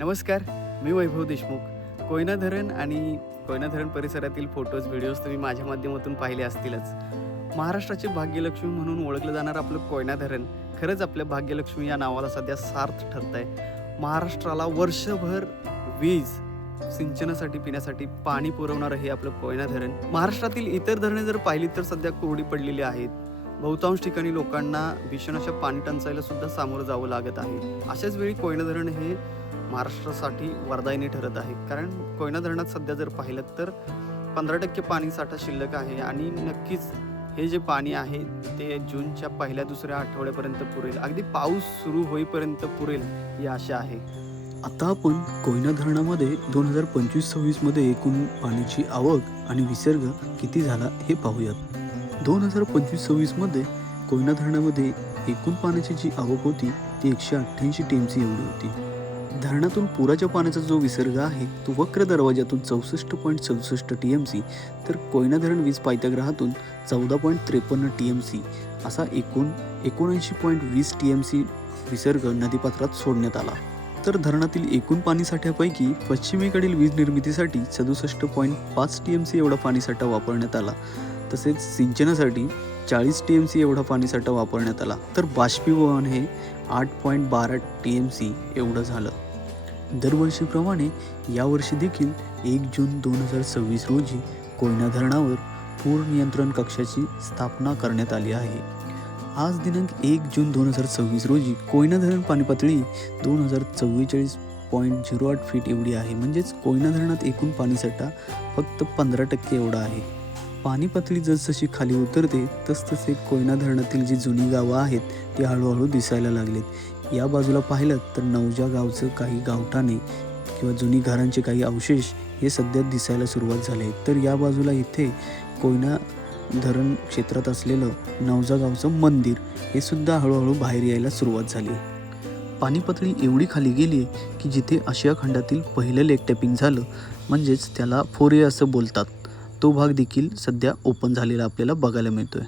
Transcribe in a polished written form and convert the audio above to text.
नमस्कार, मी वैभव देशमुख. कोयना धरण आणि कोयना धरण परिसरातील फोटोज, व्हिडिओज तुम्ही माझ्या माध्यमातून पाहिले असतीलच. महाराष्ट्राचे भाग्यलक्ष्मी म्हणून ओळखलं जाणारं आपलं कोयना धरण खरंच आपल्या भाग्यलक्ष्मी या नावाला सध्या सार्थ ठरत आहे. महाराष्ट्राला वर्षभर वीज, सिंचनासाठी, पिण्यासाठी पाणी पुरवणारं हे आपलं कोयना धरण. महाराष्ट्रातील इतर धरणे जर पाहिली तर सध्या कोरडी पडलेली आहेत. बहुतांश ठिकाणी लोकांना भीषण अशा पाणी टंचाईला सुद्धा सामोरं जावं लागत आहे. अशाच वेळी कोयना धरण हे महाराष्ट्रासाठी वरदायिनी ठरत आहे. कारण कोयना धरणात सध्या जर पाहिलं तर 15% पाणी साठा शिल्लक आहे आणि नक्कीच हे जे पाणी आहे ते जूनच्या पहिल्या दुसऱ्या आठवड्यापर्यंत पुरेल. अगदी पाऊस सुरू होईपर्यंत पुरेल ही आशा आहे. आता आपण कोयना धरणामध्ये 2025-26 मध्ये एकूण पाण्याची आवक आणि विसर्ग किती झाला हे पाहूयात. 2025-26 मध्ये कोयना धरणामध्ये एकूण पाण्याची जी आवक होती ती 188 TMC एवढी होती. धरणातून पुराच्या पाण्याचा जो विसर्ग आहे तो वक्र दरवाजातून 64.67 TMC, तर कोयना धरण वीज पायथ्यागृहातून 14.53 TMC असा एकूण 79.20 TMC विसर्ग नदीपात्रात सोडण्यात आला. तर धरणातील एकूण पाणीसाठ्यापैकी पश्चिमेकडील वीज निर्मितीसाठी 67.5 TMC एवढा पाणीसाठा वापरण्यात आला. तसेच सिंचनासाठी 40 TMC एवढा पाणीसाठा वापरण्यात आला. तर बाष्पीभवन हे 8.12 TMC एवढं झालं. दरवर्षीप्रमाणे यावर्षी देखील 1 जून 2026 रोजी कोयना धरणावर पूर नियंत्रण कक्षाची स्थापना करण्यात आली आहे. आज दिनांक 1 जून 2026 रोजी कोयना धरण पाणी पातळी 2044.08 फीट एवढी आहे. म्हणजेच कोयना धरणात एकूण पाणीसाठा फक्त 15% एवढा आहे. पाणी पातळी जसजशी खाली उतरते तसतसे कोयना धरणातील जी जुनी गावं आहेत ती हळूहळू दिसायला लागलीत. या बाजूला पाहिलं तर नवजा गावचं काही गावठाणे किंवा जुनी घरांचे काही अवशेष हे सध्या दिसायला सुरुवात झाले. तर या बाजूला इथे कोयना धरण क्षेत्रात असलेलं नवजा गावचं मंदिर हे सुद्धा हळूहळू बाहेर यायला सुरुवात झाली. पाणी पातळी एवढी खाली गेली की जिथे आशिया खंडातील पहिलं लेक टॅपिंग झालं, म्हणजेच त्याला फोरे असं बोलतात, तो भाग देखील सध्या ओपन झालेला आपल्याला बघायला मिळतोय.